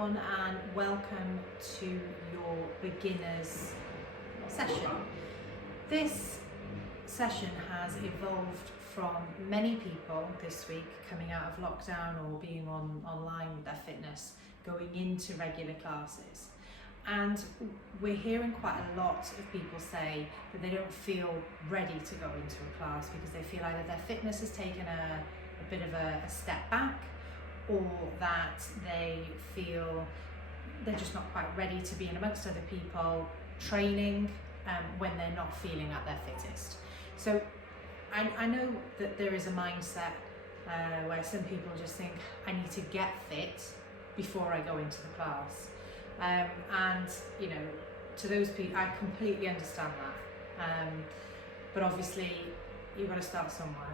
everyone and welcome to your beginners session. This session has evolved from many people this week coming out of lockdown or being online with their fitness, going into regular classes. And we're hearing quite a lot of people say that they don't feel ready to go into a class because they feel either their fitness has taken a bit of a step back, or that they feel they're just not quite ready to be in amongst other people training when they're not feeling at their fittest. So I know that there is a mindset where some people just think, I need to get fit before I go into the class. And you know, to those people, I completely understand that. But obviously, you've got to start somewhere.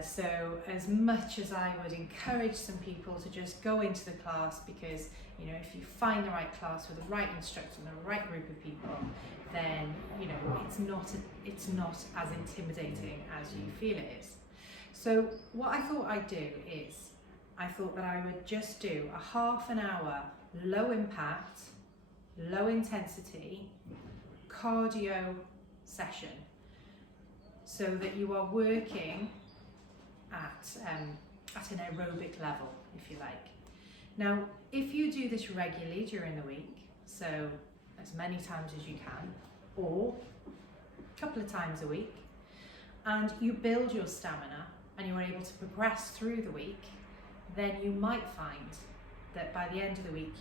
So as much as I would encourage some people to just go into the class, because you know, if you find the right class with the right instructor and the right group of people, then you know, it's not as intimidating as you feel it is. So what I thought I'd do is, I thought that I would just do a half an hour low impact, low intensity cardio session, so that you are working at an aerobic level, if you like. Now, if you do this regularly during the week, so as many times as you can, or a couple of times a week, and you build your stamina and you're able to progress through the week, then you might find that by the end of the week,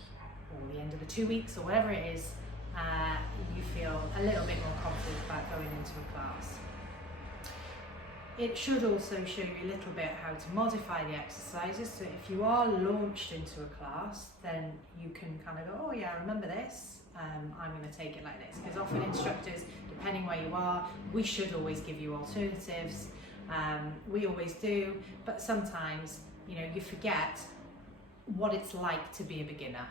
or the end of the 2 weeks, or whatever it is, you feel a little bit more confident about going into a class. It should also show you a little bit how to modify the exercises, so if you are launched into a class, then you can kind of go, oh yeah, I remember this, I'm going to take it like this. Because often instructors, depending where you are, we should always give you alternatives, we always do, but sometimes, you know, you forget what it's like to be a beginner.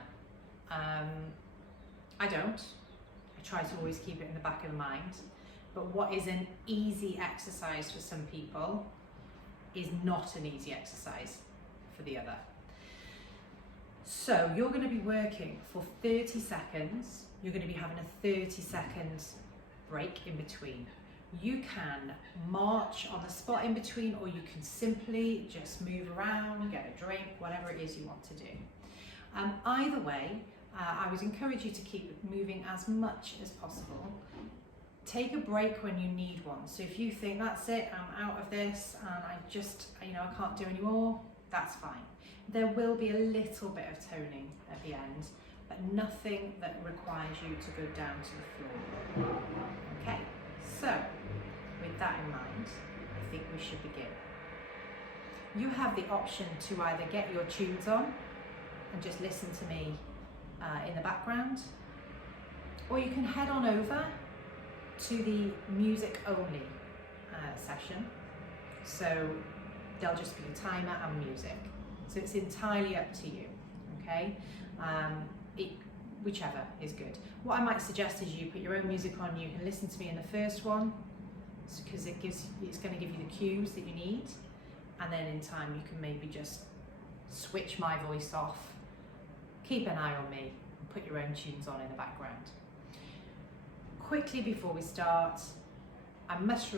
I don't. I try to always keep it in the back of the mind. But what is an easy exercise for some people is not an easy exercise for the other. So you're going to be working for 30 seconds. You're going to be having a 30-second break in between. You can march on the spot in between, or you can simply just move around, get a drink, whatever it is you want to do. Either way, I would encourage you to keep moving as much as possible. Take a break when you need one. So if you think, that's it, I'm out of this and I just, you know, I can't do any more, that's fine. There will be a little bit of toning at the end, but nothing that requires you to go down to the floor. Okay, so with that in mind, I think we should begin. You have the option to either get your tunes on and just listen to me in the background, or you can head on over to the music only session. So there'll just be a timer and music. So it's entirely up to you, okay? Whichever is good. What I might suggest is you put your own music on. You can listen to me in the first one, because it's going to give you the cues that you need, and then in time you can maybe just switch my voice off, keep an eye on me, and put your own tunes on in the background. Quickly before we start, I must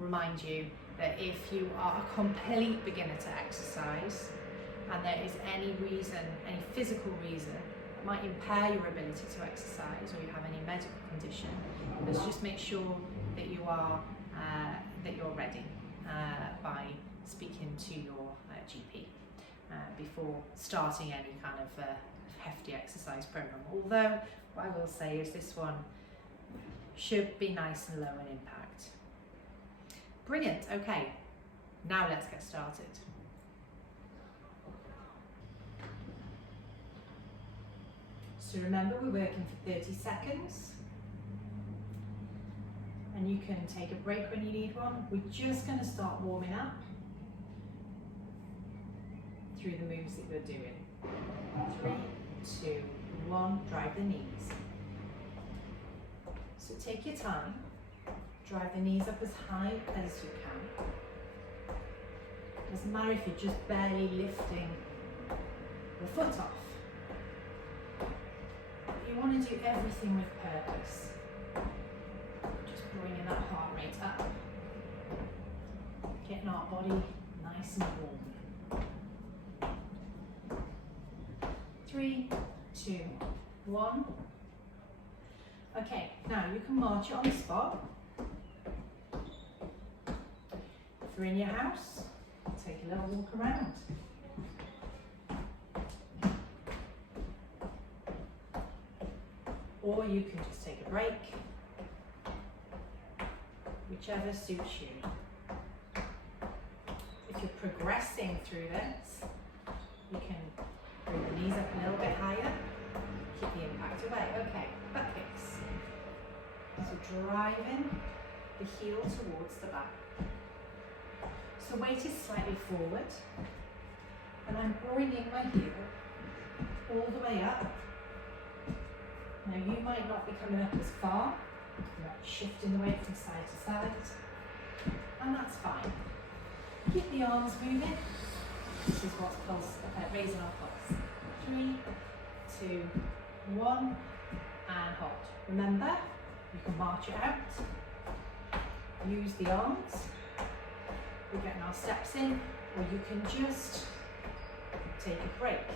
remind you that if you are a complete beginner to exercise and there is any reason, any physical reason that might impair your ability to exercise, or you have any medical condition, let's just make sure that you are that you're ready by speaking to your GP before starting any kind of hefty exercise program. Although what I will say is this one should be nice and low in impact. Brilliant, okay, now let's get started. So remember, we're working for 30 seconds, and you can take a break when you need one. We're just going to start warming up through the moves that you're doing. 3, 2, 1, drive the knees. So take your time, drive the knees up as high as you can. Doesn't matter if you're just barely lifting the foot off. want to do everything with purpose. Just bringing that heart rate up. Getting our body nice and warm. 3, 2, 1. Okay, now you can march it on the spot. If you're in your house, take a little walk around. Or you can just take a break, whichever suits you. If you're progressing through this, you can bring the knees up a little bit higher, keep the impact away. Okay, butt kicks. So driving the heel towards the back. So weight is slightly forward, and I'm bringing my heel all the way up. Now you might not be coming up as far, you might be shifting the weight from side to side, and that's fine. Keep the arms moving. This is what's raising our pulse. 3, 2, 1, and hold. Remember, you can march it out. Use the arms. We're getting our steps in, or you can just take a break.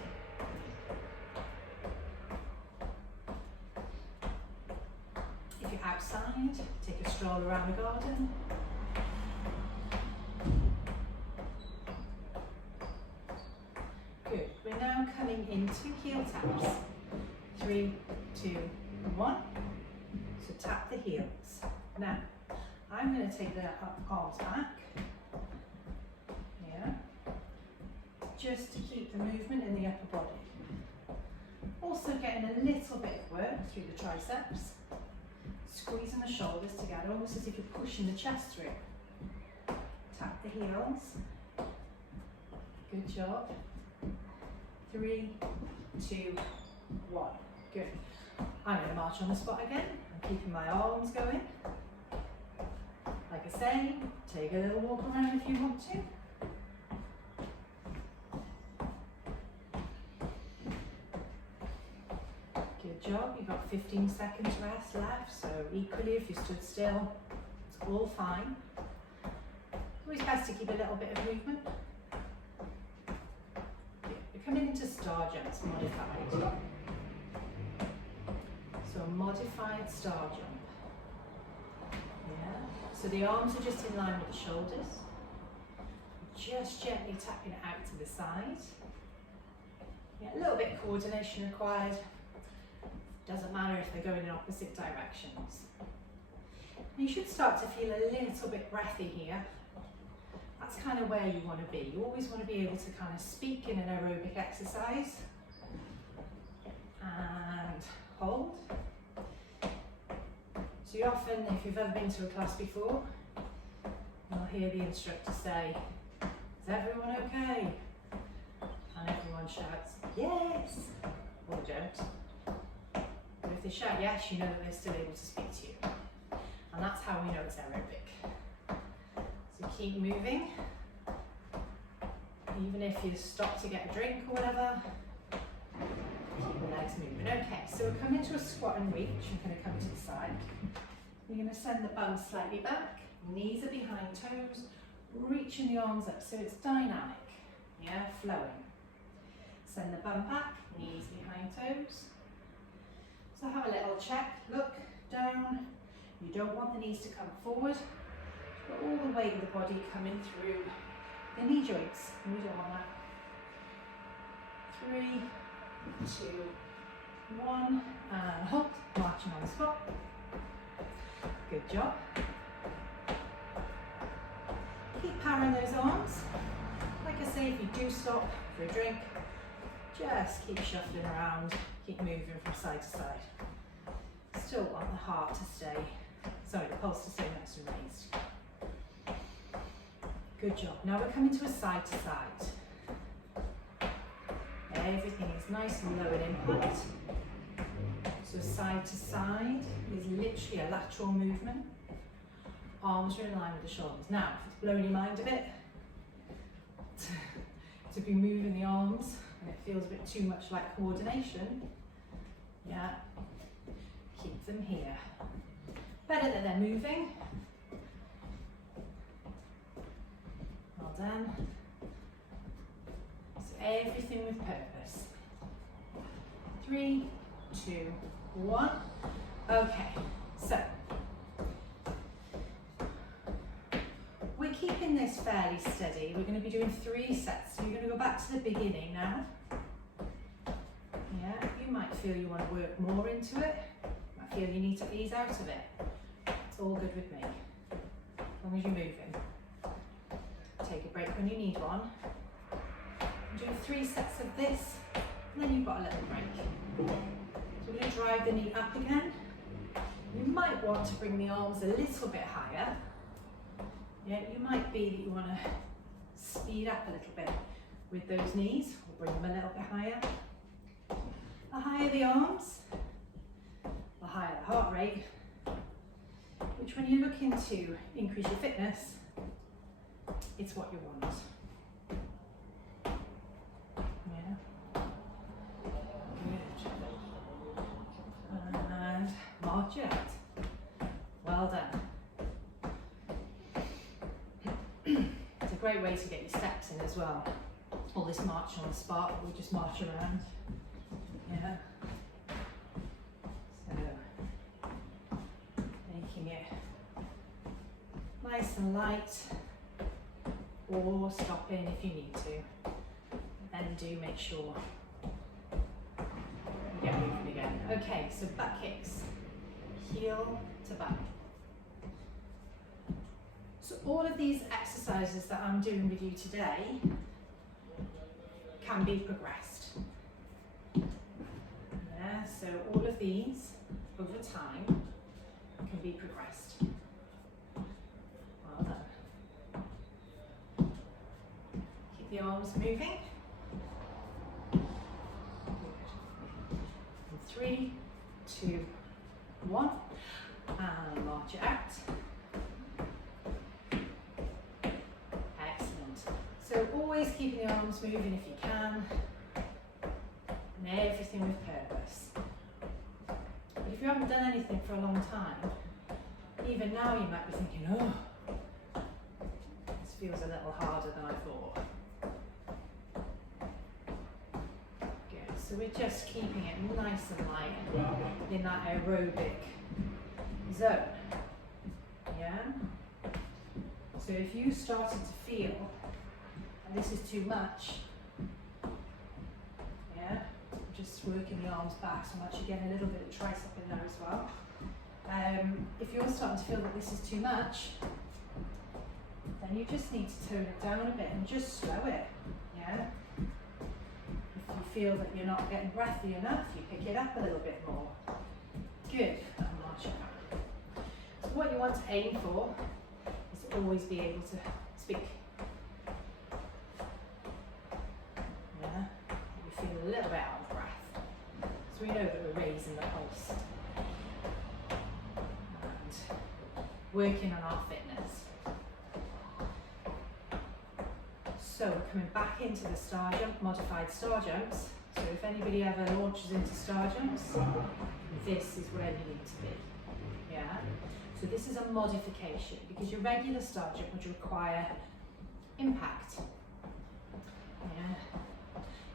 If you're outside, take a stroll around the garden. Good. We're now coming into heel taps. 3, 2, 1. So tap the heels. Now, I'm going to take the arms back. Yeah. Just to keep the movement in the upper body. Also getting a little bit of work through the triceps. Squeezing the shoulders together, almost as if you're pushing the chest through. Tap the heels. Good job. 3, 2, 1. Good. I'm going to march on the spot again. I'm keeping my arms going. Like I say, take a little walk around if you want to. Good job. You've got 15 seconds rest left, so equally if you stood still, it's all fine. Always best to keep a little bit of movement. We're coming into star jumps, modified. So a modified star jump. Yeah. So the arms are just in line with the shoulders. Just gently tapping it out to the side. Yeah, a little bit of coordination required. Doesn't matter if they're going in opposite directions. You should start to feel a little bit breathy here. That's kind of where you want to be. You always want to be able to kind of speak in an aerobic exercise. And hold. So you often, if you've ever been to a class before, you'll hear the instructor say, "Is everyone okay?" And everyone shouts, "Yes!" Or don't. But if they shout yes, you know that they're still able to speak to you. And that's how we know it's aerobic. So keep moving. Even if you stop to get a drink or whatever, keep the legs moving. Okay, so we're coming to a squat and reach. I'm going to come to the side. You're going to send the bum slightly back. Knees are behind toes. Reaching the arms up so it's dynamic. Yeah, flowing. Send the bum back. Knees behind toes. So have a little check. Look down. You don't want the knees to come forward, but all the weight of the body coming through the knee joints. We don't want that. 3, 2, 1, and hold. Marching on the spot. Good job. Keep powering those arms. Like I say, if you do stop for a drink, just keep shuffling around, keep moving from side to side. Still want the heart to stay, the pulse to stay nice and raised. Good job. Now we're coming to a side to side. Everything is nice and low in impact. So side to side is literally a lateral movement. Arms are in line with the shoulders. Now, if it's blown your mind a bit, to be moving the arms, and it feels a bit too much like coordination, yeah, Keep them here. Better that they're moving. Well done. So everything with purpose. 3, 2, 1. Okay, so we're keeping this fairly steady. We're going to be doing 3 sets. So you're going to go back to the beginning now. Yeah, you might feel you want to work more into it. You might feel you need to ease out of it. It's all good with me, as long as you're moving. Take a break when you need one. Do 3 sets of this, and then you've got a little break. So we're going to drive the knee up again. You might want to bring the arms a little bit higher. Yeah, you might be that you want to speed up a little bit with those knees, or bring them a little bit higher. The higher the arms, the higher the heart rate, which when you're looking to increase your fitness, it's what you want. Yeah. Good. And march it out. Well done. It's a great way to get your steps in as well. All this march on the spot, we just march around. Yeah. So, making it nice and light, or stopping if you need to. Then do make sure you get moving again. Okay, so back kicks, heel to back. So all of these exercises that I'm doing with you today can be progressed. Yeah, so all of these over time can be progressed. Well done. Keep the arms moving. Good. 3, 2, 1, and march it out. Excellent. So always keeping the arms moving if you can, and everything with purpose. But if you haven't done anything for a long time, even now you might be thinking, oh, this feels a little harder than I thought. Good, so we're just keeping it nice and light in that aerobic zone. Yeah? So if you started to feel that this is too much, yeah, just working the arms back so much, you're getting a little bit of tricep in there as well. If you're starting to feel that this is too much, then you just need to tone it down a bit and just slow it, yeah? If you feel that you're not getting breathy enough, you pick it up a little bit more. Good, and march it out. So what you want to aim for is to always be able to speak. Yeah, you feel a little bit out of breath. So we know that we're raising the pulse. Working on our fitness. So we're coming back into the star jump, modified star jumps. So if anybody ever launches into star jumps, this is where you need to be. Yeah. So this is a modification because your regular star jump would require impact. Yeah.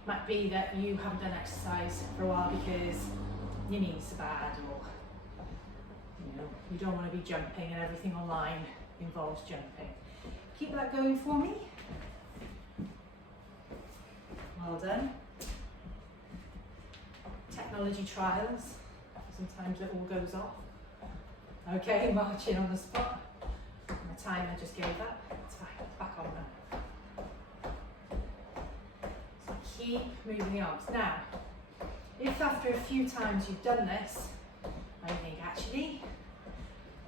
Might be that you haven't done exercise for a while because your knees are bad, or you don't want to be jumping and everything online involves jumping. Keep that going for me. Well done. Technology trials. Sometimes it all goes off. Okay, marching on the spot. My timer just gave up. It's fine, it's back on now. So keep moving the arms. Now, if after a few times you've done this, I think actually,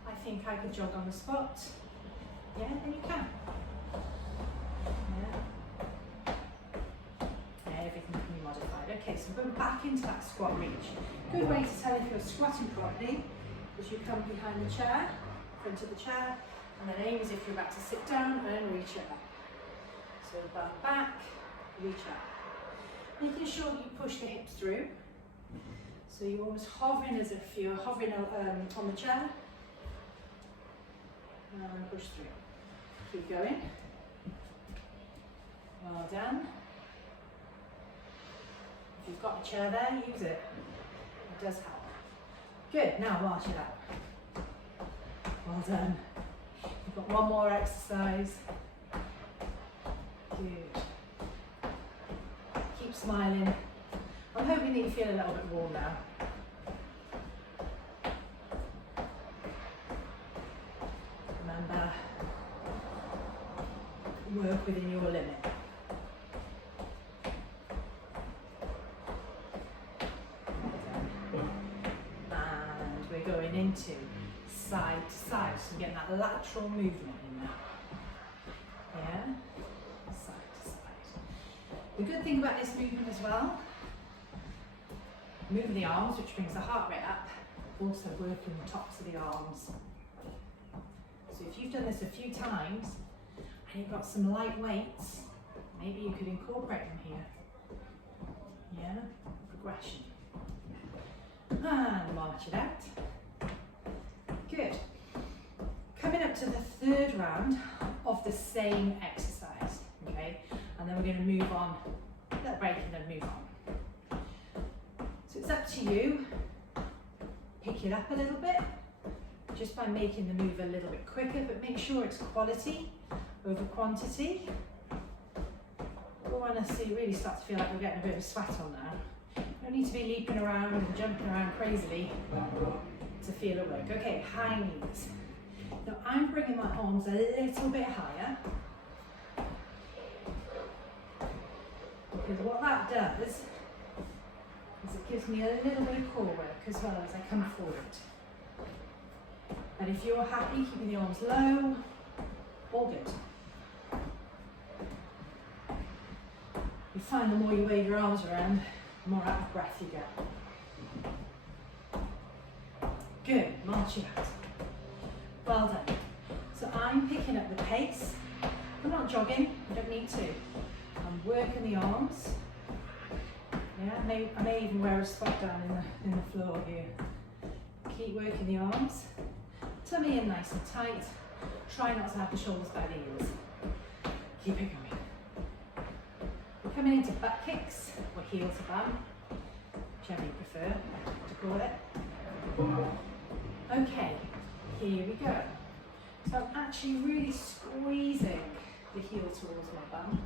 I think I could jog on the spot. Yeah, then you can. Yeah, everything can be modified. Okay, so we're going back into that squat reach. Good way to tell if you're squatting properly is you come behind the chair, front of the chair, and then aim as if you're about to sit down and reach up. So bum back, reach up. Making sure you push the hips through. So you're almost hovering as if you're hovering on the chair. And push through. Keep going. Well done. If you've got a chair there, use it. It does help. Good, now march it out. Well done. You've got one more exercise. Good. Keep smiling. I'm hoping that you feel a little bit warm now. Remember, work within your limit. And we're going into side to side, so you're getting that lateral movement in there. Yeah? Side to side. The good thing about this movement as well, moving the arms, which brings the heart rate up, also working the tops of the arms. So if you've done this a few times and you've got some light weights, maybe you could incorporate them here. Yeah, progression. And march it out. Good. Coming up to the third round of the same exercise, okay? And then we're going to move on, a little break and then move on. So it's up to you. Pick it up a little bit, just by making the move a little bit quicker, but make sure it's quality over quantity. We want to see really start to feel like we're getting a bit of sweat on now. You don't need to be leaping around and jumping around crazily to feel it work. Okay, high knees. Now I'm bringing my arms a little bit higher, because what that does is it gives me a little bit of core work as well as I come forward. And if you're happy keeping the arms low, all good. You find the more you wave your arms around, the more out of breath you get. Good, march it out. Well done. So I'm picking up the pace. I'm not jogging, I don't need to. I'm working the arms. Yeah, I may even wear a spot down in the floor here. Keep working the arms. Tummy in nice and tight. Try not to have the shoulders by the heels. Keep it going. We're coming into butt kicks, or heel to bum, whichever you prefer to call it. Okay, here we go. So I'm actually really squeezing the heel towards my bum.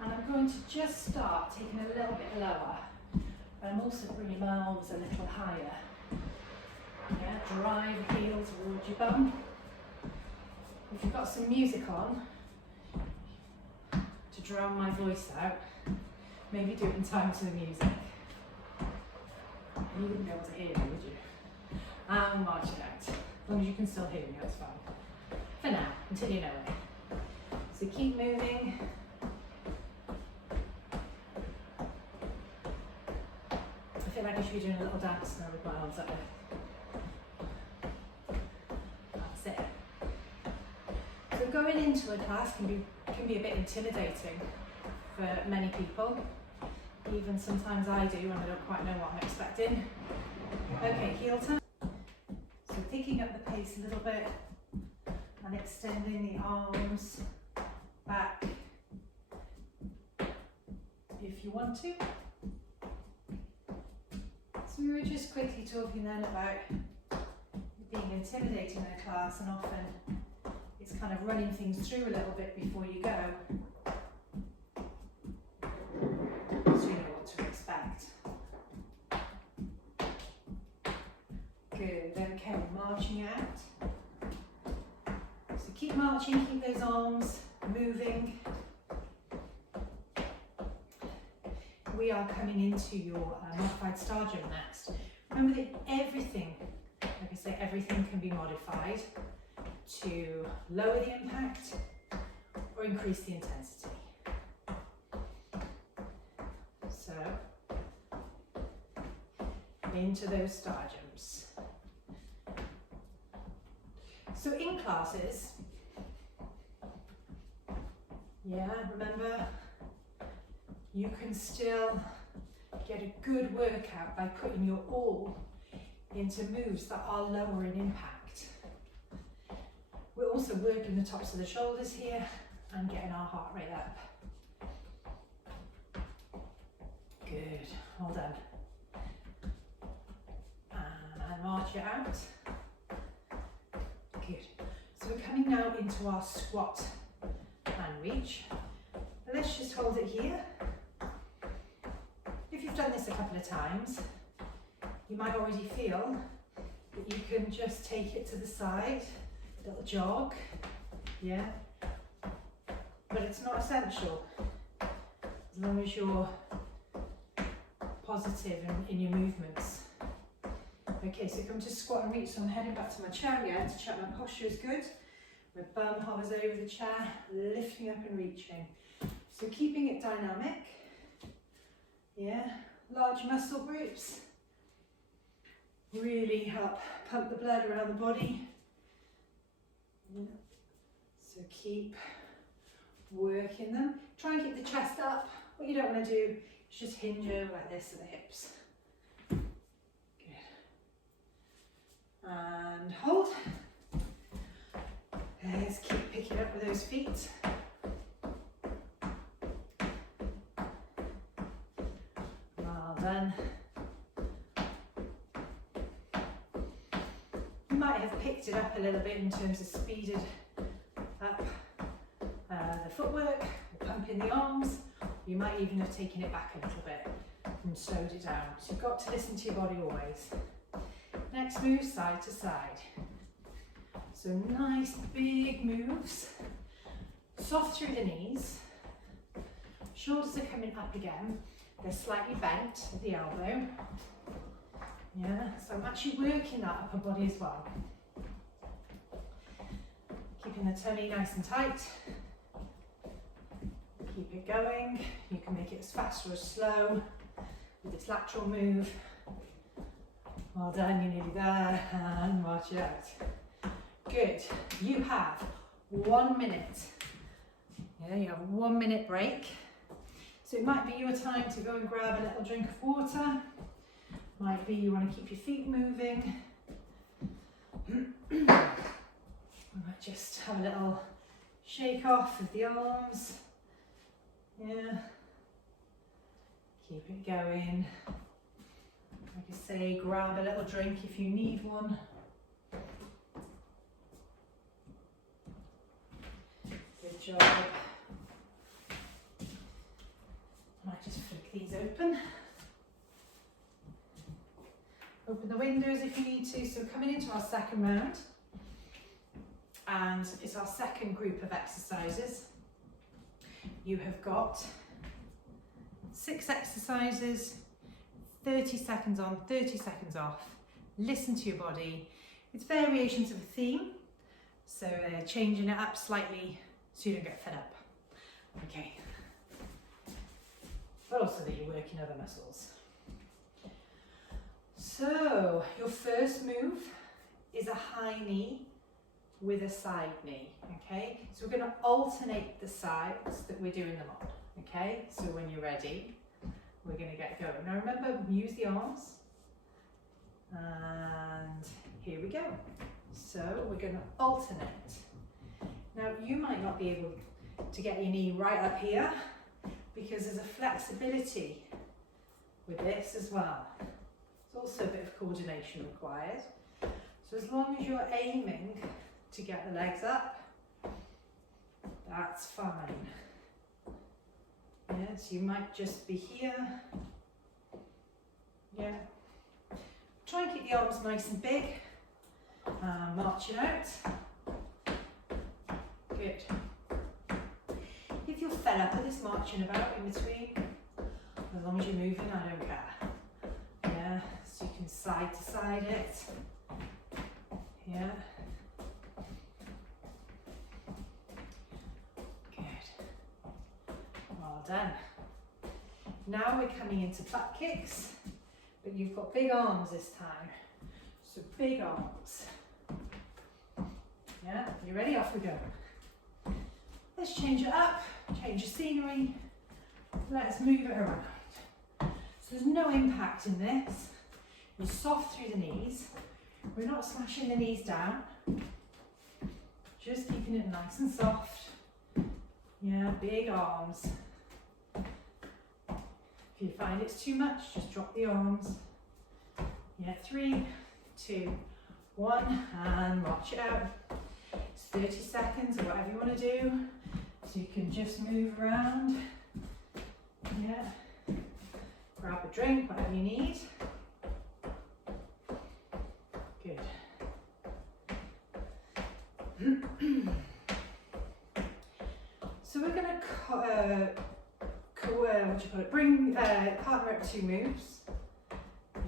And I'm going to just start taking a little bit lower. But I'm also bringing my arms a little higher. Yeah, drive the heel towards your bum. If you've got some music on, to drown my voice out, maybe do it in time to the music. You wouldn't be able to hear me, would you? And march it out. As long as you can still hear me, that's fine. For now, until you know it. So keep moving. I feel like I should be doing a little dance now with my arms up there. That's it. So going into a class can be a bit intimidating for many people. Even sometimes I do when I don't quite know what I'm expecting. Okay, heel turn. So picking up the pace a little bit and extending the arms back if you want to. So we were just quickly talking then about being intimidating in a class, and often it's kind of running things through a little bit before you go, so you know what to expect. Good, okay, marching out. So keep marching, keep those arms moving. We are coming into your modified star jump next. Remember that everything, like I say, everything can be modified to lower the impact or increase the intensity. So, into those star jumps. So in classes, yeah, remember, you can still get a good workout by putting your all into moves that are lower in impact. We're also working the tops of the shoulders here and getting our heart rate up. Good, well done. And march it out. Good. So we're coming now into our squat and reach. Let's just hold it here. If you've done this a couple of times, you might already feel that you can just take it to the side, little jog, yeah? But it's not essential, as long as you're positive in your movements. Okay, so come to squat and reach, so I'm heading back to my chair again to check my posture is good. My bum hovers over the chair, lifting up and reaching. So keeping it dynamic, yeah, large muscle groups really help pump the blood around the body. Yeah. So keep working them. Try and keep the chest up. What you don't want to do is just hinge over like this at the hips. Good. And hold. Let's keep picking up with those feet. Well done. You might have picked it up a little bit in terms of speeded up the footwork, or pumping the arms. You might even have taken it back a little bit and slowed it down. So you've got to listen to your body always. Next move, side to side. So nice big moves, soft through the knees, shoulders are coming up again, they're slightly bent at the elbow, yeah, so I'm actually working that upper body as well. Keeping the tummy nice and tight, keep it going, you can make it as fast or as slow with this lateral move. Well done, you're nearly there, and march it out. Good. You have 1 minute. Yeah, you have a 1 minute break. So it might be your time to go and grab a little drink of water. Might be you want to keep your feet moving. You might just have a little shake off of the arms. Yeah. Keep it going. Like I say, grab a little drink if you need one. Good job. I might just flick these open. Open the windows if you need to. So coming into our second round, and it's our second group of exercises. You have got 6 exercises, 30 seconds on, 30 seconds off. Listen to your body. It's variations of a theme, so changing it up slightly so you don't get fed up. Okay. But also that you're working other muscles. So your first move is a high knee with a side knee, okay? So we're going to alternate the sides that we're doing them on, okay? So when you're ready, we're going to get going. Now remember, use the arms. And here we go. So we're going to alternate. Now you might not be able to get your knee right up here because there's a flexibility with this as well. There's also a bit of coordination required. So as long as you're aiming to get the legs up, that's fine. Yeah, so you might just be here. Yeah. Try and keep the arms nice and big. March it out. Good. If you're fed up with this marching about in between, as long as you're moving, I don't care. Yeah, so you can side to side it. Yeah. Good. Well done. Now we're coming into butt kicks, but you've got big arms this time. So big arms. Yeah, you ready? Off we go. Let's change it up, change the scenery. Let's move it around. So there's no impact in this. You're soft through the knees. We're not smashing the knees down. Just keeping it nice and soft. Yeah, big arms. If you find it's too much, just drop the arms. Yeah, 3, 2, 1, and march it out. It's 30 seconds or whatever you want to do. So you can just move around. Yeah. Grab a drink, whatever you need. Good. So we're going to bring partner up 2 moves.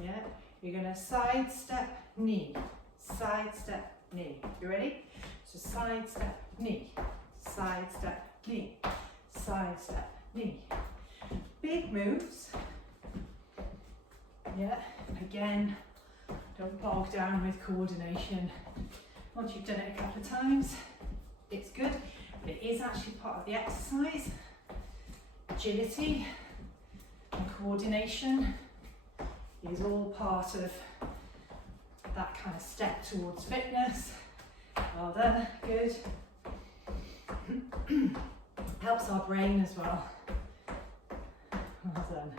Yeah, you're going to side step knee, side step knee. You ready? So side step knee, side step knee, side step knee. Big moves. Yeah, again, don't bog down with coordination. Once you've done it a couple of times, it's good, but it is actually part of the exercise. Agility and coordination is all part of that kind of step towards fitness. Well done, good. Helps our brain as well. Well done.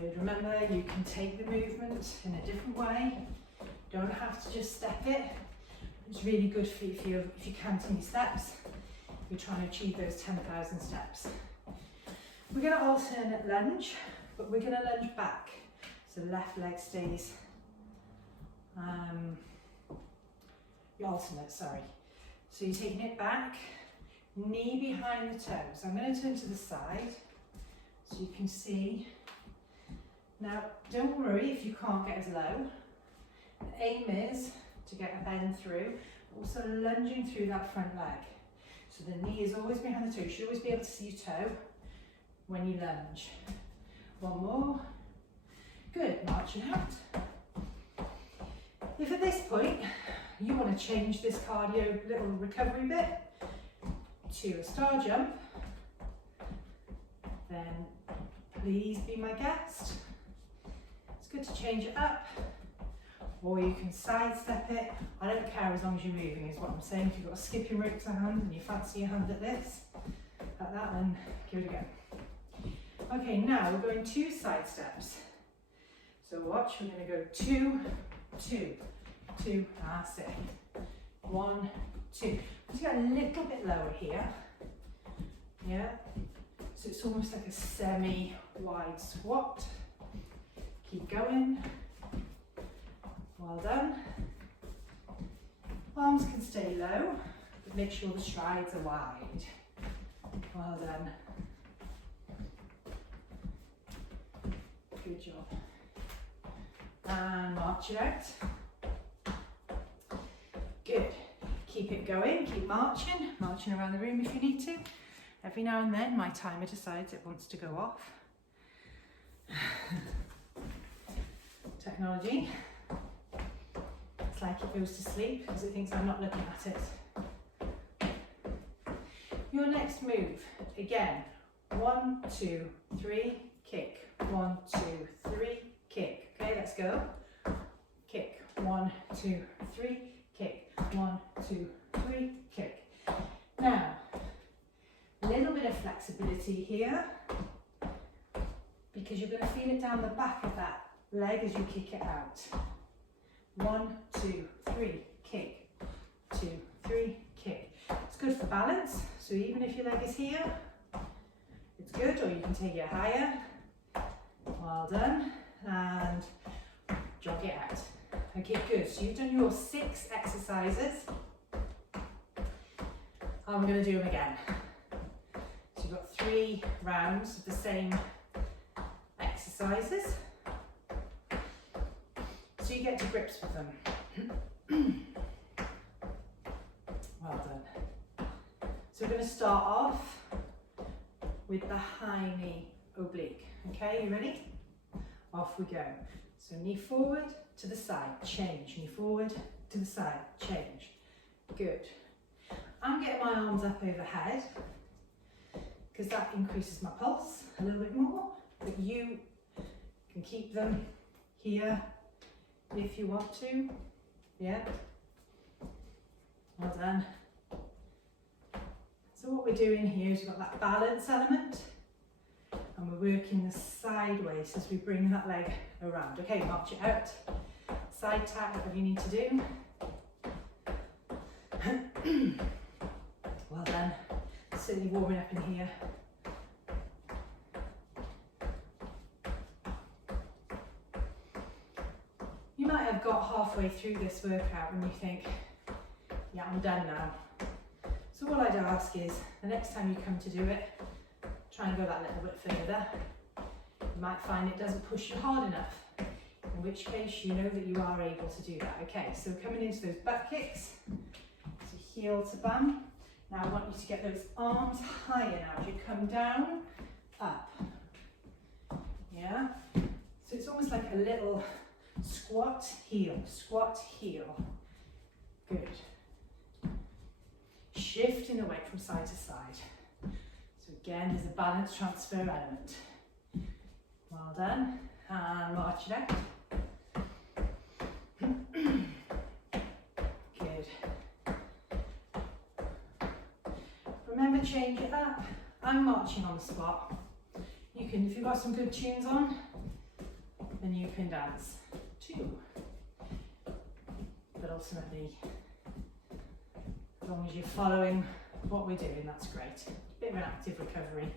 Good. Remember, you can take the movement in a different way. Don't have to just step it. It's really good for you if you're counting your steps. You're trying to achieve those 10,000 steps. We're going to alternate lunge, but we're going to lunge back. So left leg stays. Alternate, sorry. So you're taking it back, knee behind the toes. I'm going to turn to the side so you can see. Now, don't worry if you can't get as low. The aim is to get a bend through, also lunging through that front leg. So the knee is always behind the toe. You should always be able to see your toe when you lunge. One more. Good, marching out. If at this point you want to change this cardio little recovery bit to a star jump, then please be my guest. It's good to change it up, or you can sidestep it. I don't care as long as you're moving, is what I'm saying. If you've got a skipping rope to hand and you fancy your hand at this, like that, then give it a go. Okay, now we're going 2 side steps. So watch, we're going to go 2, 2, 2, that's it. 1, 2. Let's get a little bit lower here. Yeah, so it's almost like a semi-wide squat. Keep going. Well done. Arms can stay low, but make sure the strides are wide. Well done. Good job. And march it out. Good. Keep it going, keep marching around the room if you need to. Every now and then my timer decides it wants to go off. Technology. It's like it goes to sleep because it thinks I'm not looking at it. Your next move, again, 1, 2, 3, kick. 1, 2, 3, kick. Okay, let's go. Kick. 1, 2, 3, kick. 1, 2, 3, kick. Now, a little bit of flexibility here because you're going to feel it down the back of that leg as you kick it out. 1, 2, 3, kick. 2, 3, kick. It's good for balance, so even if your leg is here, it's good, or you can take it higher. Well done, and jog it out. Okay, good. So you've done your 6 exercises. I'm going to do them again. So you've got 3 rounds of the same exercises. So you get to grips with them. Well done. So we're going to start off with the high knee oblique. Okay, you ready? Off we go. So knee forward to the side, change. Knee forward to the side, change. Good. I'm getting my arms up overhead. because that increases my pulse a little bit more, but you can keep them here if you want to. Yeah, well done. So what we're doing here is we've got that balance element, and we're working the sideways as we bring that leg around. Okay, march it out, side tap, whatever you need to do. Well done. Certainly warming up in here. You might have got halfway through this workout and you think, yeah, I'm done now. So what I'd ask is, the next time you come to do it, try and go that little bit further. You might find it doesn't push you hard enough, in which case you know that you are able to do that. Okay, so coming into those butt kicks, so heel to bum. Now I want you to get those arms higher now. As you come down, up. Yeah? So it's almost like a little squat, heel, squat, heel. Good. Shifting the weight from side to side. So again, there's a balance transfer element. Well done. And march it out. Good. Remember, change it up. I'm marching on the spot. You can, if you've got some good tunes on, then you can dance too. But ultimately, as long as you're following what we're doing, that's great. Bit of an active recovery.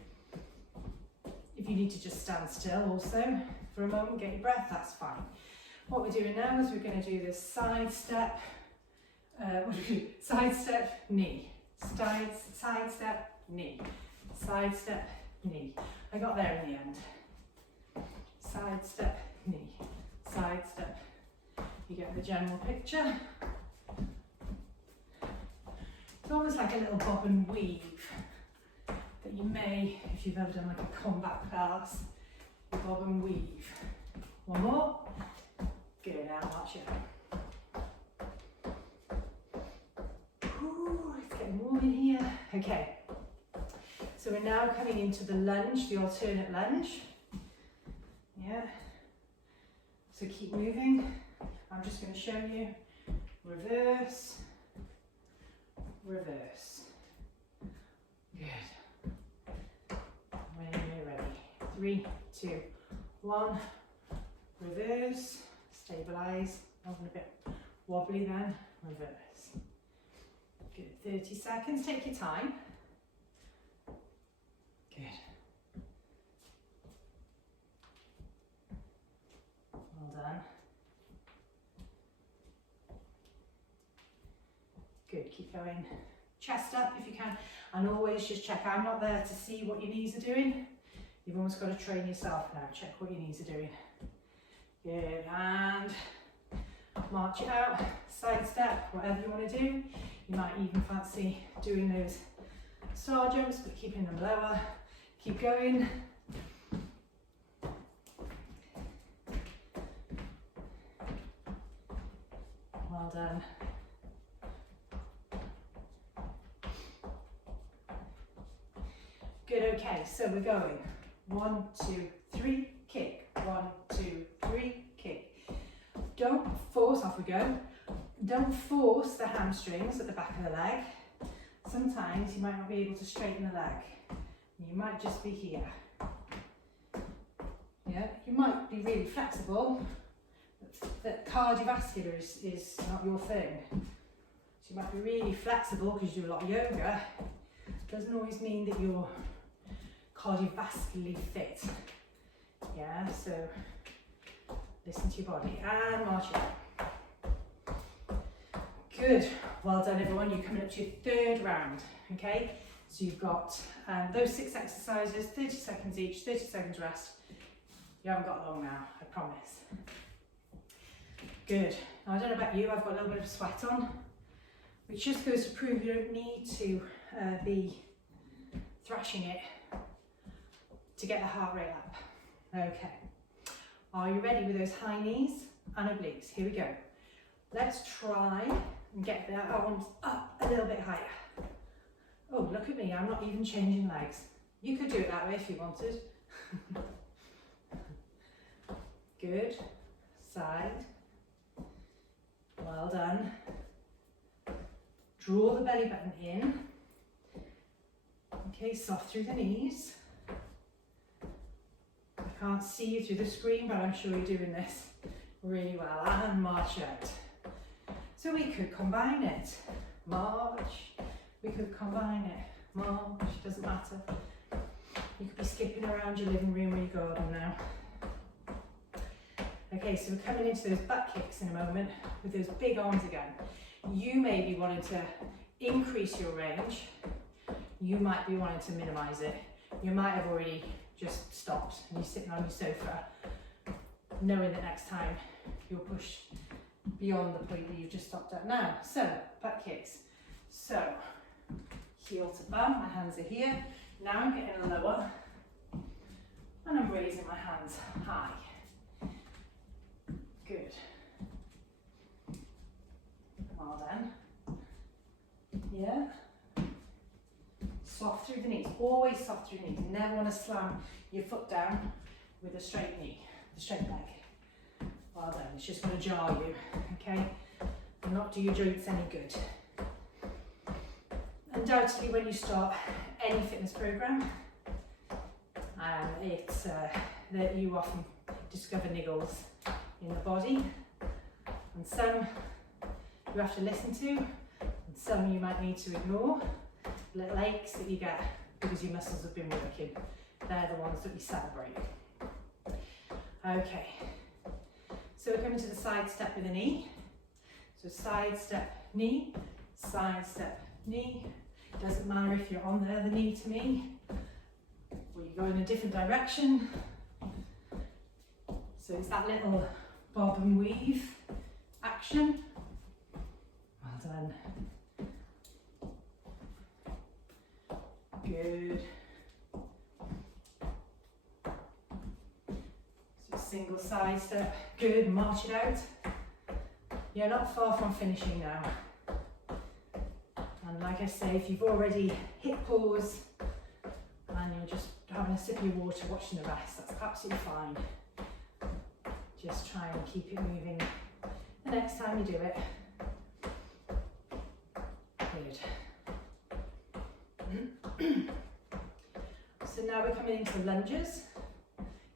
If you need to just stand still also for a moment, get your breath, that's fine. What we're doing now is we're going to do this side step, side step, knee. Side step, knee. Side step, knee. I got there in the end. Side step, knee. Side step. You get the general picture. It's almost like a little bob and weave that you may, if you've ever done like a combat class, bob and weave. One more. Good, now march it out. Ooh, it's getting warm in here. Okay, so we're now coming into the lunge, the alternate lunge. Yeah, so keep moving. I'm just going to show you. Reverse, reverse. Good. When you're ready. 3, 2, 1. Reverse, stabilize. Often a bit wobbly then. Reverse. Good. 30 seconds. Take your time. Good. Well done. Good, keep going. Chest up if you can, and always just check. I'm not there to see what your knees are doing. You've almost got to train yourself now. Check what your knees are doing. Good, and march it out. Side step, whatever you want to do. You might even fancy doing those star jumps, but keeping them lower. Keep going. Well done. Good, okay, so we're going 1, 2, 3, kick. 1, 2, 3, kick. Don't force, off we go. Don't force the hamstrings at the back of the leg. Sometimes you might not be able to straighten the leg. You might just be here. Yeah, you might be really flexible, but that cardiovascular is not your thing. So you might be really flexible because you do a lot of yoga. Doesn't always mean that you're cardiovascularly fit. Yeah, so listen to your body and march it out. Good, well done everyone. You're coming up to your third round, okay? So you've got those 6 exercises, 30 seconds each, 30 seconds rest. You haven't got long now, I promise. Good, now I don't know about you, I've got a little bit of sweat on, which just goes to prove you don't need to be thrashing it to get the heart rate up. Okay, are you ready with those high knees and obliques? Here we go. Let's try and get the arms up a little bit higher. Oh, look at me, I'm not even changing legs. You could do it that way if you wanted. Good. Side. Well done. Draw the belly button in. Okay, soft through the knees. I can't see you through the screen, but I'm sure you're doing this really well. And march out. So we could combine it. March. We could combine it. March. Doesn't matter. You could be skipping around your living room or your garden now. Okay, so we're coming into those butt kicks in a moment with those big arms again. You may be wanting to increase your range. You might be wanting to minimize it. You might have already just stopped and you're sitting on your sofa, knowing that next time you'll push beyond the point that you've just stopped at now. So, butt kicks. So, heel to bum, my hands are here. Now I'm getting lower and I'm raising my hands high. Good. Well done. Yeah. Soft through the knees. Always soft through the knees. You never want to slam your foot down with a straight knee, the straight leg. Well done. It's just going to jar you, okay? And not do your joints any good. Undoubtedly, when you start any fitness program, it's that you often discover niggles in the body, and some you have to listen to, and some you might need to ignore. Little aches that you get because your muscles have been working. They're the ones that we celebrate. Okay, so we're coming to the side step with a knee. So side step, knee, side step, knee. Doesn't matter if you're on the other knee to me, or you go in a different direction. So it's that little bob and weave action. Well done. Good. So single side step. Good. March it out. You're not far from finishing now. And like I say, if you've already hit pause and you're just having a sip of your water, watching the rest, that's absolutely fine. Just try and keep it moving the next time you do it. Good. So now we're coming into lunges.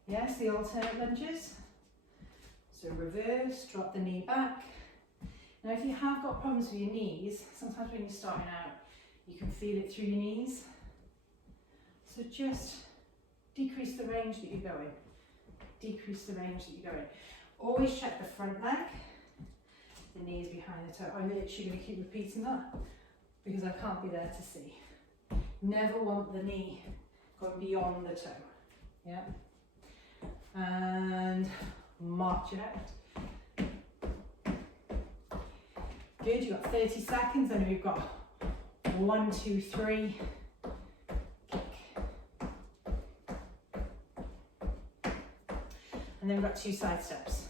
Yes, the alternate lunges. So reverse, drop the knee back. Now if you have got problems with your knees, sometimes when you're starting out, you can feel it through your knees. So just decrease the range that you're going. Decrease the range that you're going. Always check the front leg. The knee is behind the toe. I'm literally going to keep repeating that because I can't be there to see. Never want the knee going beyond the toe. Yeah. And march it out. Good, you've got 30 seconds, and we've got 1, 2, 3, kick. And then we've got 2 side steps.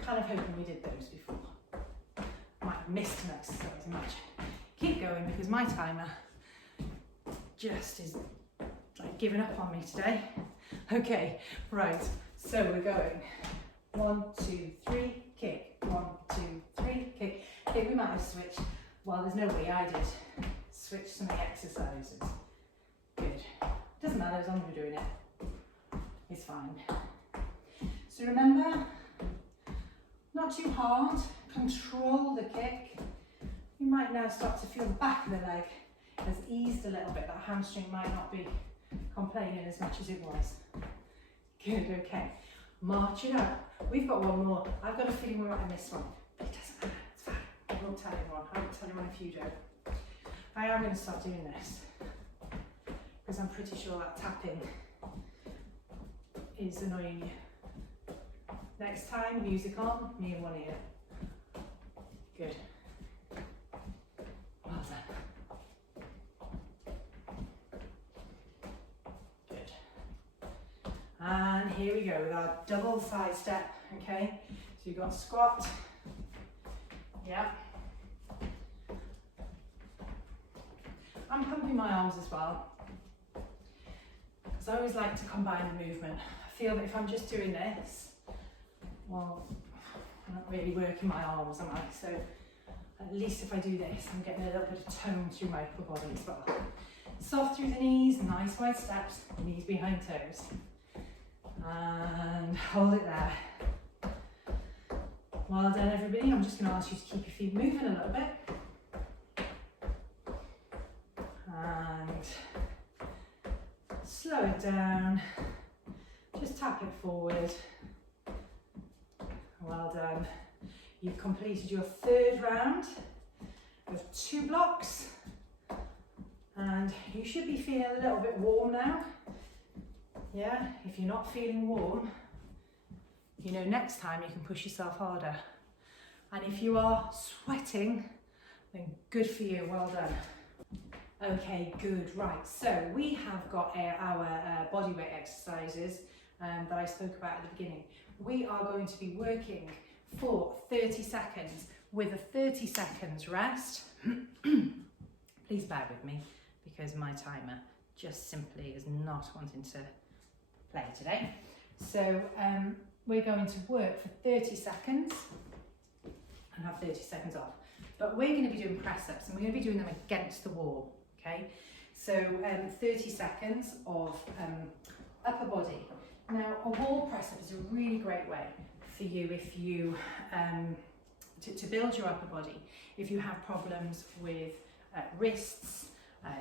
Kind of hoping we did those before. Might have missed an exercise, imagine. Keep going because my timer just is like giving up on me today. Okay, right, so we're going 1, 2, 3, kick, 1, 2, 3, kick. Okay, we might have switched. Well, there's no way I did. Switch some of the exercises. Good. Doesn't matter as long as we're doing it. It's fine. So remember, not too hard. Control the kick. You might now start to feel the back of the leg has eased a little bit. That hamstring might not be complaining as much as it was. Good, okay. March it out. We've got one more. I've got a feeling we might have missed one. But it doesn't matter, it's fine. I won't tell anyone. I won't tell anyone if you don't. I am going to start doing this because I'm pretty sure that tapping is annoying you. Next time, music on, me in one ear. Good. Well done. Good. And here we go with our double side step, okay? So you've got squat, yeah. I'm pumping my arms as well, because I always like to combine the movement. I feel that if I'm just doing this, well, I'm not really working my arms, am I? So at least if I do this, I'm getting a little bit of tone through my upper body as well. Soft through the knees, nice wide steps, knees behind toes. And hold it there. Well done, everybody. I'm just going to ask you to keep your feet moving a little bit. And slow it down. Just tap it forward. Well done. You've completed your third round of 2 blocks. And you should be feeling a little bit warm now. Yeah, if you're not feeling warm, you know next time you can push yourself harder. And if you are sweating, then good for you, well done. Okay, good, right. So we have got our bodyweight exercises that I spoke about at the beginning. We are going to be working for 30 seconds with a 30 seconds rest. Please bear with me because my timer just simply is not wanting to play today. So we're going to work for 30 seconds and have 30 seconds off. But we're going to be doing press-ups and we're going to be doing them against the wall, okay? So 30 seconds of upper body. Now a wall press-up is a really great way for you if you, to build your upper body. If you have problems with wrists,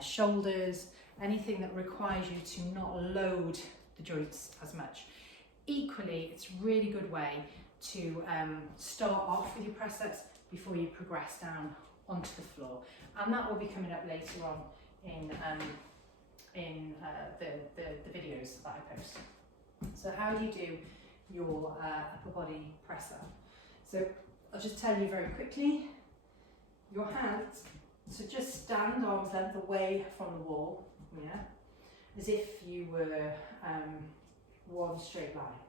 shoulders, anything that requires you to not load the joints as much. Equally, it's a really good way to start off with your press-ups before you progress down onto the floor. And that will be coming up later on in the videos that I post. So how do you do your upper body press-up? So I'll just tell you very quickly. Your hands, so just stand arm's length away from the wall, yeah, as if you were one straight line.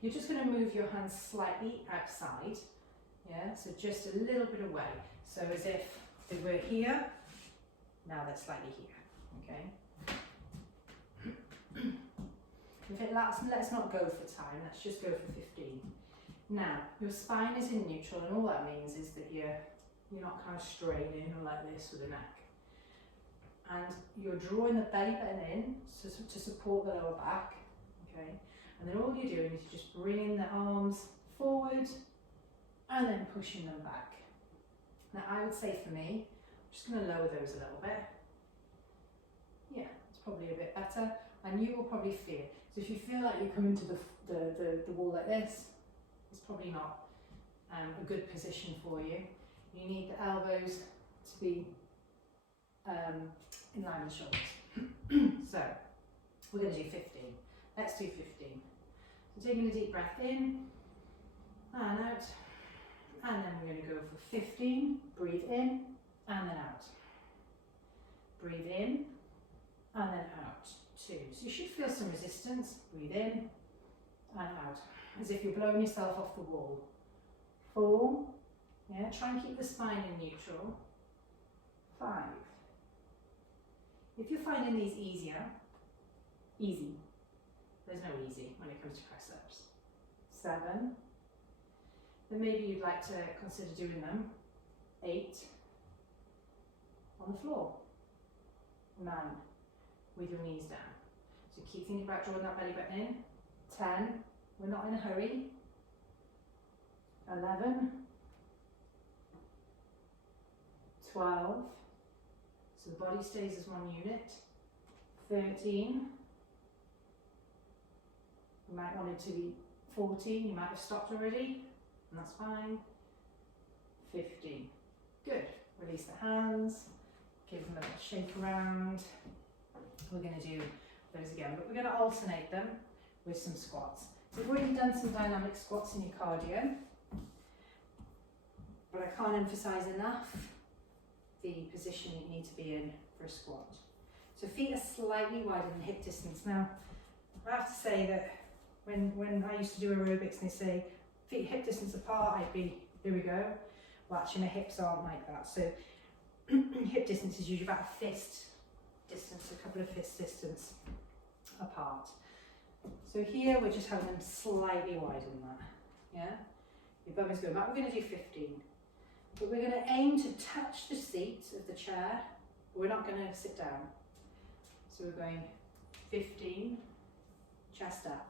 You're just going to move your hands slightly outside, yeah, so just a little bit away. So as if they were here, now they're slightly here, okay? If it lasts, let's not go for time, let's just go for 15. Now, your spine is in neutral, and all that means is that you're not kind of straining or like this with the neck. And you're drawing the belly button in to support the lower back, okay? And then all you're doing is just bringing the arms forward and then pushing them back. Now I would say for me, I'm just going to lower those a little bit. Yeah, it's probably a bit better. And you will probably feel, so if you feel like you're coming to the wall like this, it's probably not a good position for you. You need the elbows to be in line with the shoulders. So we're going to do 15. Let's do 15. So taking a deep breath in and out, and then we're going to go for 15. Breathe in and then out. Breathe in and then out. 2. So you should feel some resistance. Breathe in and out, as if you're blowing yourself off the wall. 4. Yeah, try and keep the spine in neutral. 5. If you're finding these easy. There's no easy when it comes to press-ups. 7. Then maybe you'd like to consider doing them. 8. On the floor. 9. With your knees down. So keep thinking about drawing that belly button in. 10. We're not in a hurry. 11. 12. So the body stays as one unit. 13. You might want it to be 14. You might have stopped already, and that's fine. 15. Good. Release the hands. Give them a little shake around. We're going to do those again, but we're going to alternate them with some squats. So we've already done some dynamic squats in your cardio, but I can't emphasize enough the position you need to be in for a squat. So feet are slightly wider than hip distance. Now, I have to say that when I used to do aerobics and they say feet hip distance apart, I'd be, here we go. Well, actually my hips aren't like that. So hip distance is usually about a fist distance, a couple of fist distance apart. So here we're just having them slightly wider than that, yeah? Your bum is going back. We're going to do 15. But we're going to aim to touch the seat of the chair. We're not going to sit down. So we're going 15, chest up,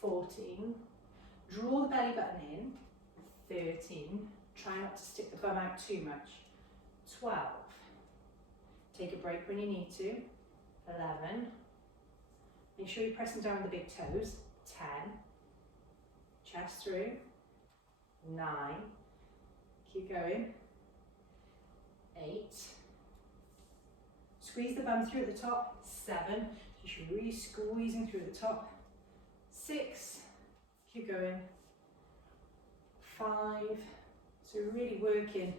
14, draw the belly button in, 13, try not to stick the bum out too much, 12, take a break when you need to, 11, make sure you're pressing down the big toes, 10, chest through, 9, keep going, 8, squeeze the bum through at the top, 7, you should be really squeezing through the top, 6, keep going, 5, so we're really working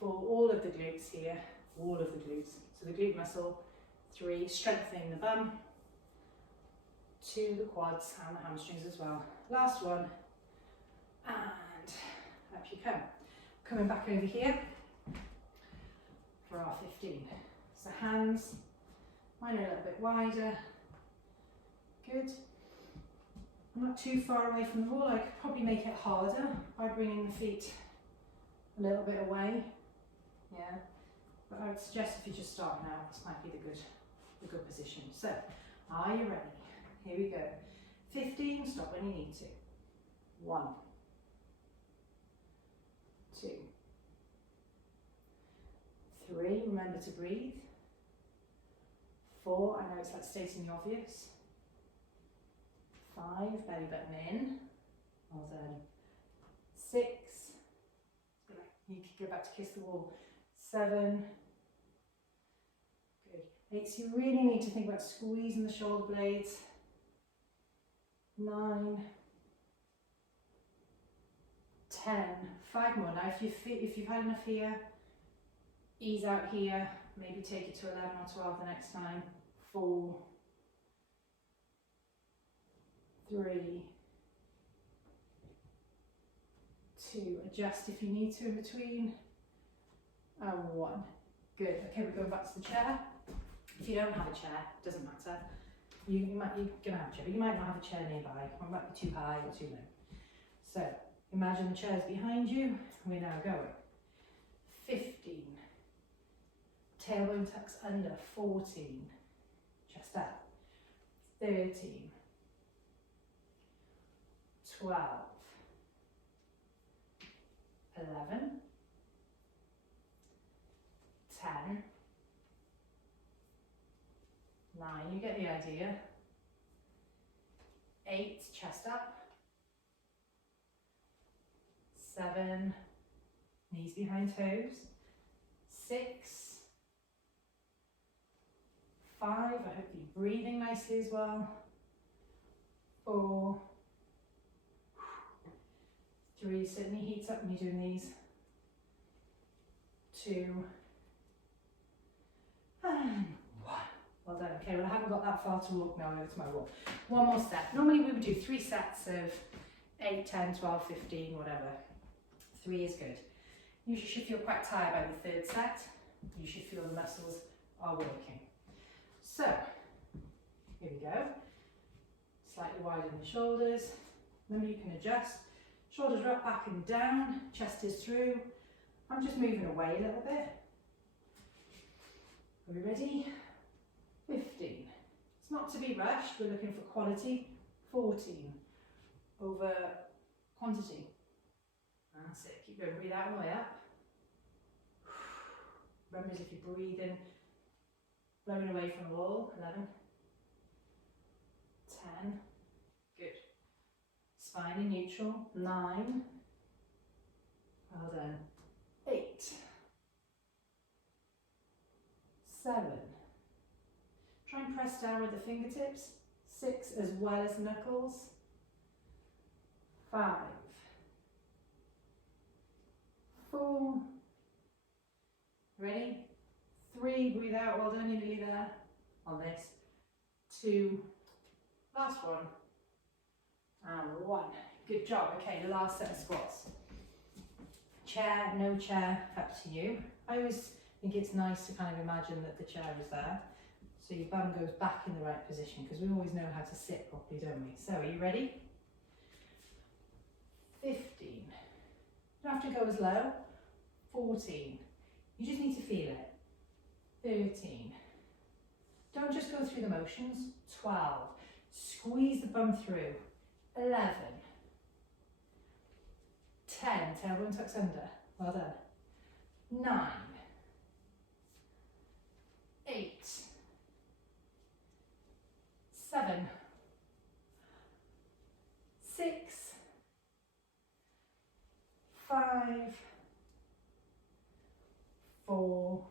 for all of the glutes here, all of the glutes, so the glute muscle, 3, strengthening the bum, 2, the quads and the hamstrings as well, last one, and up you come. Coming back over here for our 15. So hands, mine are a little bit wider. Good. I'm not too far away from the wall. I could probably make it harder by bringing the feet a little bit away. Yeah. But I would suggest if you're just starting out, this might be the good position. So, are you ready? Here we go. 15, stop when you need to. 1, 2, 3, remember to breathe. 4, I know it's like stating the obvious. 5, belly button in. Well done. 6, you can go back to kiss the wall. 7, good. 8, so you really need to think about squeezing the shoulder blades. 9, 10, 5 more. Now if you've had enough here, ease out here, maybe take it to 11 or 12 the next time. 4, 3, 2, adjust if you need to in between, and 1. Good, okay, we're going back to the chair. If you don't have a chair, it doesn't matter. You're going to have a chair, but you might not have a chair nearby, or it might be too high or too low. So, imagine the chair's behind you, we're now going. 15, tailbone tucks under, 14, chest up, 13, 12, 11, 10, 9, you get the idea, 8, chest up, 7, knees behind toes, 6, 5, I hope you're breathing nicely as well, 4, 3, certainly heats up when you're doing these, 2, and 1. Well done. Okay, well I haven't got that far to walk now over to my wall. One more step. Normally we would do 3 sets of 8, 10, 12, 15, whatever. 3 is good. You should feel quite tired by the 3rd set. You should feel the muscles are working. So, here we go. Slightly widen the shoulders. Remember you can adjust. Shoulders are up, back and down. Chest is through. I'm just moving away a little bit. Are we ready? 15. It's not to be rushed. We're looking for quality. 14. Over quantity. That's it. Keep going. Breathe out and way up. Remember, as if you're breathing, blowing away from the wall. 11. 10. Good. Spine in neutral. 9. Well done. 8. 7. Try and press down with the fingertips. 6 as well as the knuckles. 5. 4. Ready? 3, breathe out, well done, you're nearly there on this. 2, last one, and 1. Good job. Okay, the last set of squats. Chair, no chair, up to you. I always think it's nice to kind of imagine that the chair is there. So your bum goes back in the right position, because we always know how to sit properly, don't we? So are you ready? 15. You don't have to go as low. 14. You just need to feel it. 13. Don't just go through the motions. 12. Squeeze the bum through. 11. 10. Tailbone tucks under. Well done. 9. 8. 7. 6. 5. 4.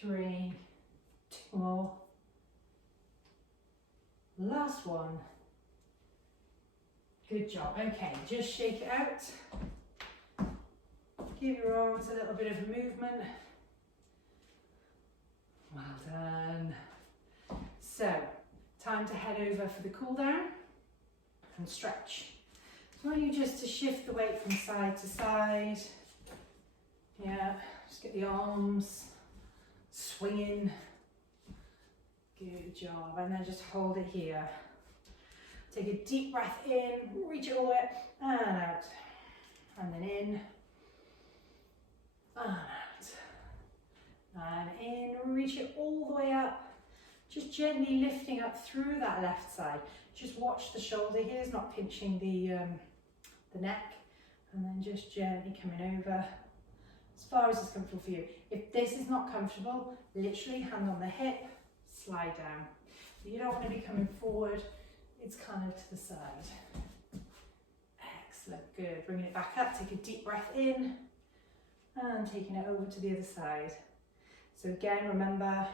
3. 2 more. Last one. Good job. Okay, just shake it out. Give your arms a little bit of movement. Well done. So, time to head over for the cool down and stretch. So I want you just to shift the weight from side to side. Yeah, just get the arms swinging. Good job. And then just hold it here. Take a deep breath in, reach it all the way up and out. And then in and out. And in, reach it all the way up. Just gently lifting up through that left side. Just watch the shoulder here, it's not pinching the neck. And then just gently coming over as far as it's comfortable for you. If this is not comfortable, literally hand on the hip, slide down. You don't want to be coming forward, it's kind of to the side. Excellent, good. Bringing it back up, take a deep breath in and taking it over to the other side. So again, remember,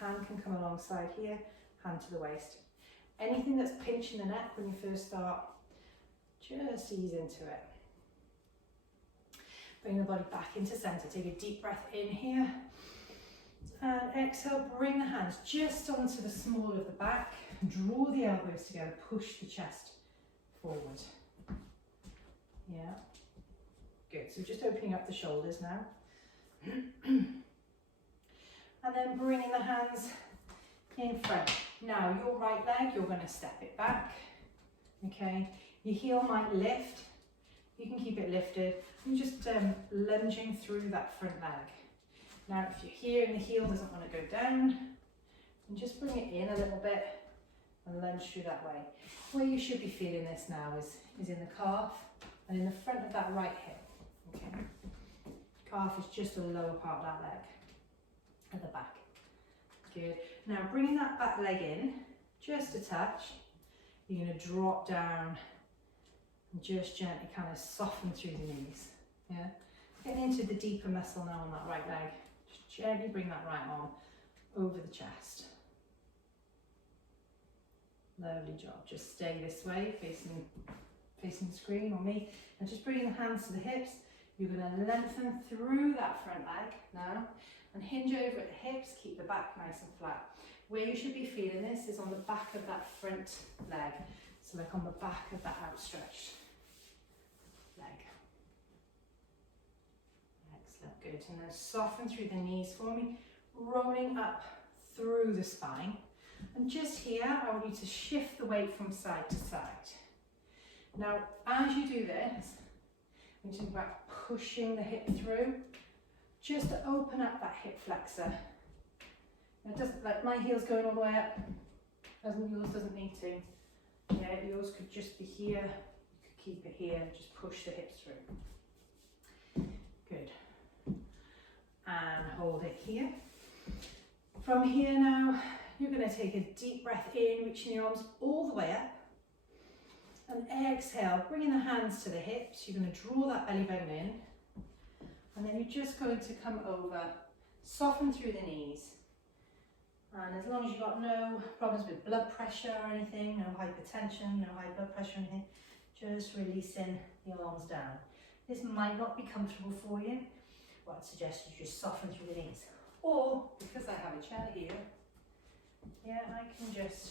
hand can come alongside here, hand to the waist. Anything that's pinching the neck when you first start, just ease into it. Bring the body back into center. Take a deep breath in here. And exhale, bring the hands just onto the small of the back. Draw the elbows together, push the chest forward. Yeah. Good, so just opening up the shoulders now. And then bringing the hands in front. Now, your right leg, you're going to step it back. Okay, your heel might lift. You can keep it lifted. And just lunging through that front leg. Now, if you're here and the heel doesn't want to go down, and just bring it in a little bit and lunge through that way. Where you should be feeling this now is in the calf and in the front of that right hip. Okay, calf is just the lower part of that leg at the back. Good. Now, bringing that back leg in, just a touch. You're going to drop down and just gently kind of soften through the knees. Yeah, getting into the deeper muscle now on that right leg. Just gently bring that right arm over the chest. Lovely job. Just stay this way, facing the screen or me, and just bringing the hands to the hips. You're going to lengthen through that front leg now and hinge over at the hips. Keep the back nice and flat. Where you should be feeling this is on the back of that front leg. So like on the back of that outstretched leg. Excellent, good. And then soften through the knees for me, rolling up through the spine. And just here, I want you to shift the weight from side to side. Now, as you do this, I'm talking about pushing the hip through, just to open up that hip flexor. It doesn't, like my heel's going all the way up, yours doesn't need to. Yeah, yours could just be here, you could keep it here, just push the hips through. Good. And hold it here. From here now, you're going to take a deep breath in, reaching the arms all the way up. And exhale, bringing the hands to the hips. You're going to draw that belly button in. And then you're just going to come over, soften through the knees. And as long as you've got no problems with blood pressure or anything, no hypertension, no high blood pressure or anything, just releasing the arms down. This might not be comfortable for you. What I'd suggest you just soften through the knees. Or, because I have a chair here, yeah, I can just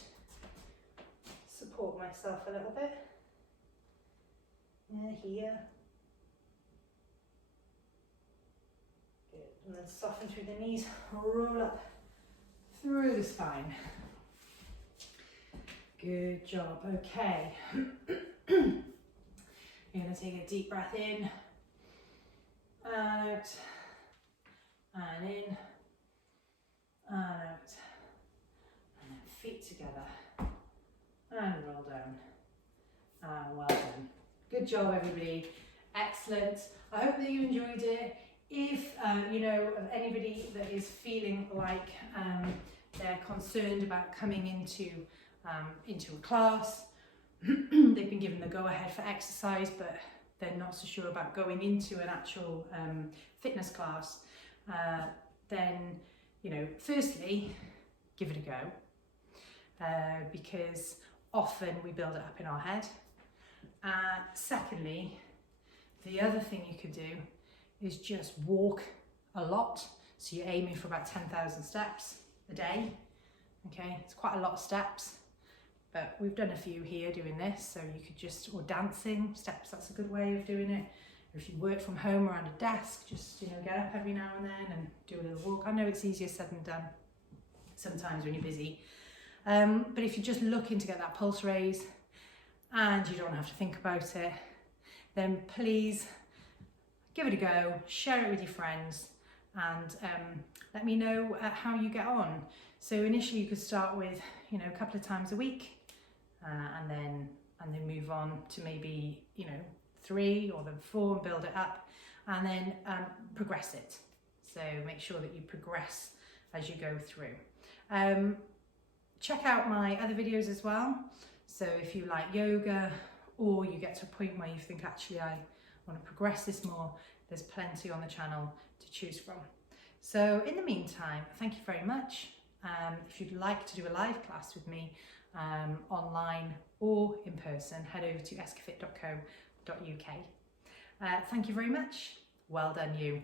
support myself a little bit. Yeah, here. And then soften through the knees, roll up through the spine. Good job, okay. You're going to take a deep breath in, out, and in, and out. And then feet together, and roll down. And well done. Good job, everybody. Excellent. I hope that you enjoyed it. If you know of anybody that is feeling like they're concerned about coming into a class, they've been given the go-ahead for exercise, but they're not so sure about going into an actual fitness class, then, you know, firstly, give it a go, because often we build it up in our head. Secondly, the other thing you could do is just walk a lot. So you're aiming for about 10,000 steps a day. Okay, it's quite a lot of steps, but we've done a few here doing this. So you could just, or dancing steps, that's a good way of doing it. Or if you work from home around a desk, just, you know, get up every now and then and do a little walk. I know it's easier said than done sometimes when you're busy. But if you're just looking to get that pulse raise and you don't have to think about it, then please give it a go, share it with your friends, and let me know how you get on. So initially you could start with, you know, a couple of times a week, and then move on to maybe, you know, 3 or then 4 and build it up, and then progress it. So make sure that you progress as you go through. Check out my other videos as well. So if you like yoga, or you get to a point where you think, actually, I want to progress this more, there's plenty on the channel to choose from. So in the meantime, thank you very much. If you'd like to do a live class with me, online or in person, head over to escafit.co.uk. Thank you very much. Well done, you.